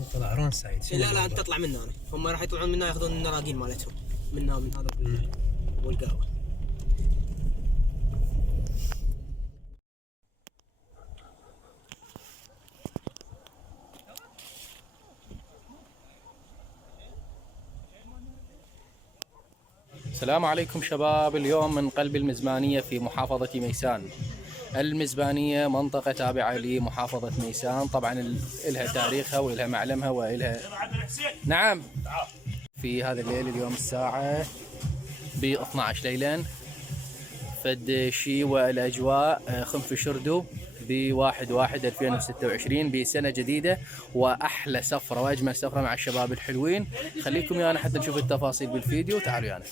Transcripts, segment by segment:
يطلعون سعيد. لا لا انت تطلع منا انا، هم راح يطلعون منا ياخذون النراقين مالتهم منا من هذا والقهوه. السلام عليكم شباب. اليوم من قلب المزبانية في محافظة ميسان. المزبانية منطقة تابعة لمحافظة ميسان، طبعا إلها تاريخها وإلها معلمها وإلها. نعم. في هذا الليل اليوم الساعة ب 12 ليلا، فد شي والأجواء خنف شردو ب1/1/2026 بسنة جديدة وأحلى سفرة وأجمل سفرة مع الشباب الحلوين. خليكم يانا حتى نشوف التفاصيل بالفيديو. تعالوا يانا.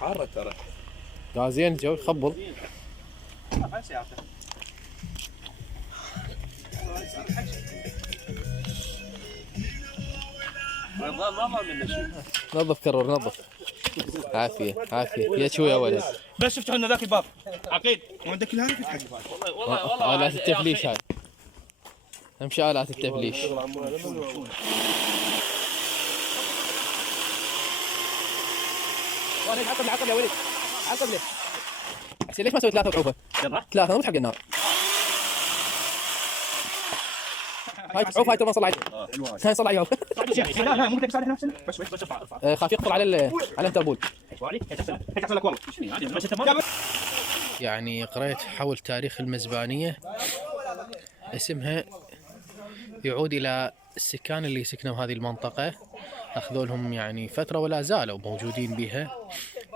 حارة ترى. غازيين الجو يخبل. نظف كرر نظف. عافية عافية يا شو يا ولد. بس شفتوا عندنا ذاك الباب عقيد وعندك الهاري فتح. والله آلات التفليش هاي. امشي آلات التفليش. عقب يا ولد عقب ليه؟ حسين ليش ما سويت 3 وعوفة؟ 3 مو حق النار. هاي عوف هاي ترى صلع هاي صلع يوم. لا مو بدك تصالح نفسك بس ارفع خاف يقفل على التربول. هيك احسن لك والله. يعني قريت حول تاريخ المزبانية، اسمها يعود إلى السكان اللي سكنوا هذه المنطقة، أخذوا لهم يعني فترة ولا زالوا موجودين بها.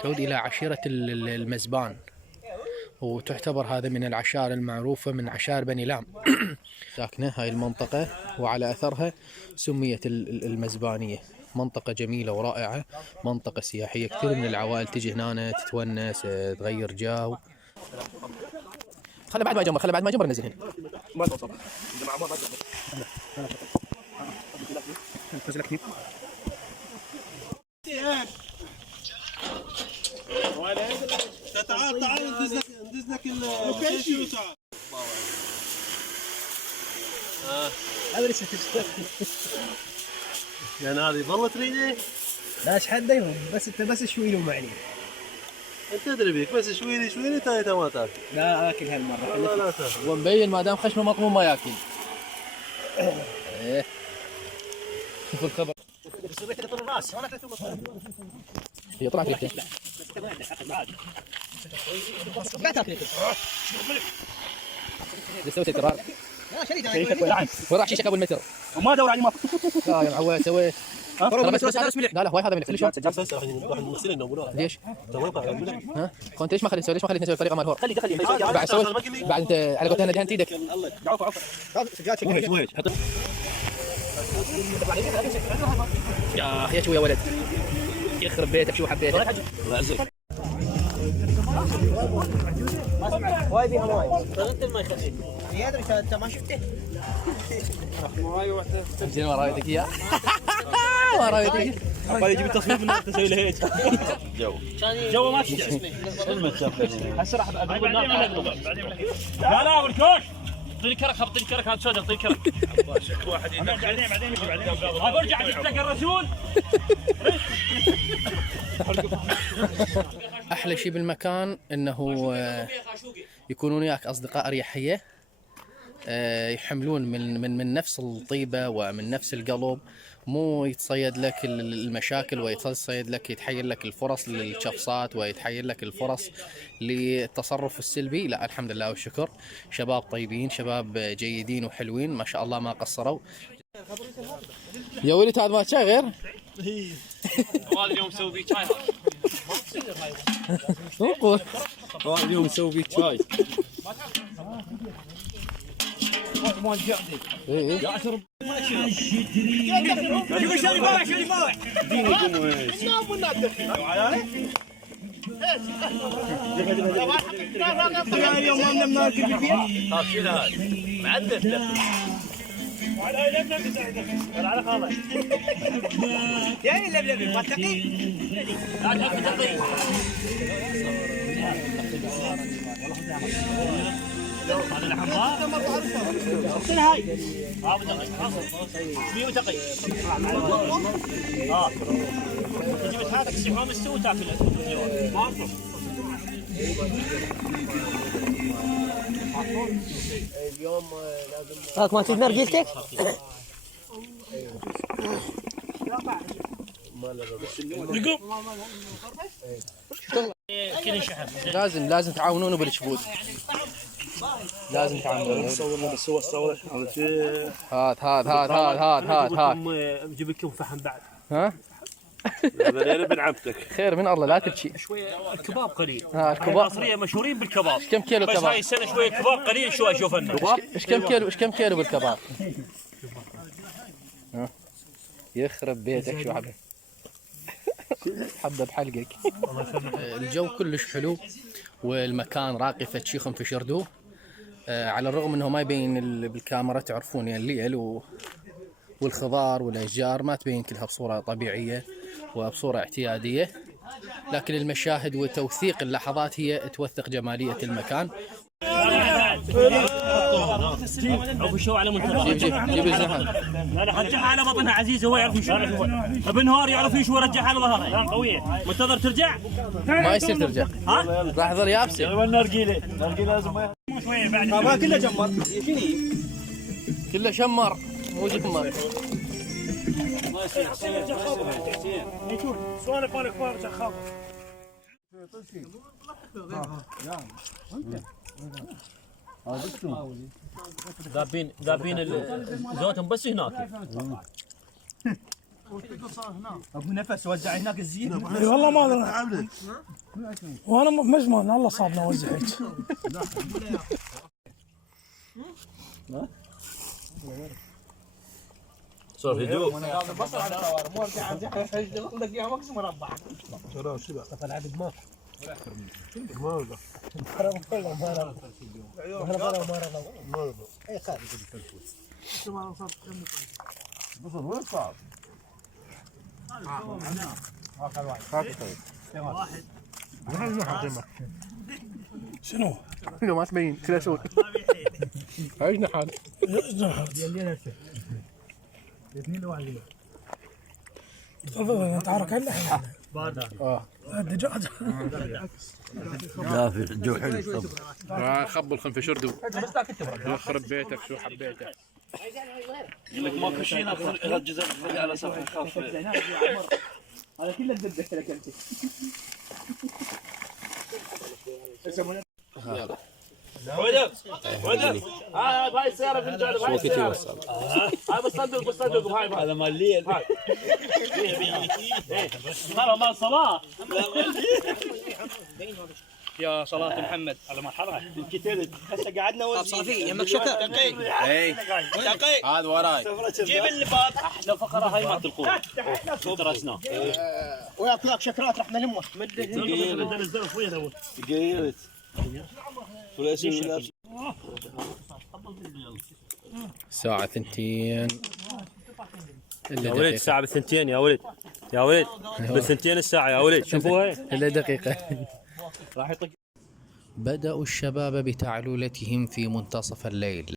تعود إلى عشيرة المزبان، وتعتبر هذا من العشائر المعروفة من عشائر بني لام. ساكنة هاي المنطقة وعلى أثرها سميت المزبانية. منطقة جميلة ورائعة، منطقة سياحية، كثير من العوائل تجي هنا تتونس تغير جو. خلنا بعد ما يجمر، خلنا بعد ما يجمر ننزل هنا. ما توصل تعال تعال ندز لك الكيشي وتعال. هذا ليش يعني هذه ظلت تريده؟ لا اشحال دايما بس انت بس شوي له معني. انت ادري بيك بس شوي لي تاي ما تاكل. لا اكل هالمره. لا تاكل. ومبين ما دام خشمه مطموم ما ياكل. ايه شوف الخبر. هي طلعت ريحته. لا تاكل. سويت الكرار. لا شريك وراح شيشك ابو المتر. وما دور عليه ما. لا يا معود سويت. لا لا هواي هذا ملح. ليش؟ ليش؟ ها؟ كنت ليش ما خليت نسوي الطريقه مال هور؟ خلي بعد سويت بعد انت على قولتها دهنت ايدك. يا اخي شو يا ولد يخرب بيتك شو حبيتك. الله يعزك. واي فيها ماي طلعت الماي خفيف ادري انت ما شفته. ماي واحده زين ما رايتك اياه. ما رايتك قال يجيب التصوير منك تسوي له هيك جو ما تشتغل هسه راح اقول لا لا والكوش اعطيني كرك اعطيني كرك هذا شجر اعطيني كرك واحد بعدين ارجع تلقى الرسول. احلى شيء بالمكان انه يكونون وياك اصدقاء اريحيه، يحملون من نفس الطيبه ومن نفس القلب، مو يتصيد لك المشاكل ويتصيد لك يتحيل لك الفرص للشفصات ويتحيل لك الفرص للتصرف السلبي. لا الحمد لله والشكر، شباب طيبين شباب جيدين وحلوين ما شاء الله ما قصروا. يا ولد هذا ما شاي غير هذا اليوم مسوي بيه شاي. نقول هذا اليوم مسوي بيه شاي. ايه هذا الحمار اعطينا هاي بيه وتقي تجي بتحاتك سحوم السوء وتاكل اليوم لازم ما تدمر جلتك؟ لازم تعاونونه بالشبود. لازم تعاونونه. صورنا بس هو الصورة هات نجيب لكم فحم بعد. ها؟ بدينا بنعمتك. خير من الله لا تبكي. شوية الكباب قليل. الكباب. المصرية مشهورين بالكباب. كم كيلو بس كباب؟ هاي السنة شوية كباب قليل شو اشوف انه. ايش كم كيلو بالكباب؟ يخرب بيتك شو حبه. حبه بحلقك. الجو كلش حلو والمكان راقي فتشيخم في شردو. على الرغم انه ما يبين بالكاميرا تعرفون يعني الليل والخضار والاشجار ما تبين كلها بصوره طبيعيه وبصوره اعتياديه، لكن المشاهد وتوثيق اللحظات هي توثق جماليه المكان. عرفوا شو على منتظر. جيب الزهر. لا رجعها على بطنها عزيزه هو يعرف شو. ابن نهار يعرف شو رجعها على ظهرها. قويه. منتظر ترجع؟ ما يصير ترجع. ها؟ راح تظل يابسه. النرجيله لازم شويه بعد. ما كله جمر. كله شمر مو جمر. سوالف مالك كبار شخاف. دابين زوتهم بس هناك. ابو نفس وزع هناك الزين. اي والله ما ادري وانا مجمع الله صابنا اوزع هيك. صار هدوء. شنو؟ ما تبين كله سود. هاي جناحات. تفضل نتعارك هلا. الدجاج. لا في الجو حلو. خبوا الخنفة شردو. يخرب بيتك شو حبيته. لك ماكو شيء رجز على صفحه خاف. هذا كله بدك لك انت. ودك هاي السياره بنرجع له. هاي بالصندوق وهاي هذا مال الليل. ترى مال صلاة. يا صلاة محمد على مرحبا. الكتلت هسه قعدنا صافي يمك شكر دقيق. اي دقيق هذا وراي. جيب اللباب. احلى فقره هاي ما تلقون. درسناه. وياك شكرات راح نلمه. قيلت الساعة 2 يا ولد الساعة ب2 يا ولد. يا ولد ب2 الساعة يا ولد. شوفوها إلا دقيقة. بدأوا الشباب بتعلولتهم في منتصف الليل.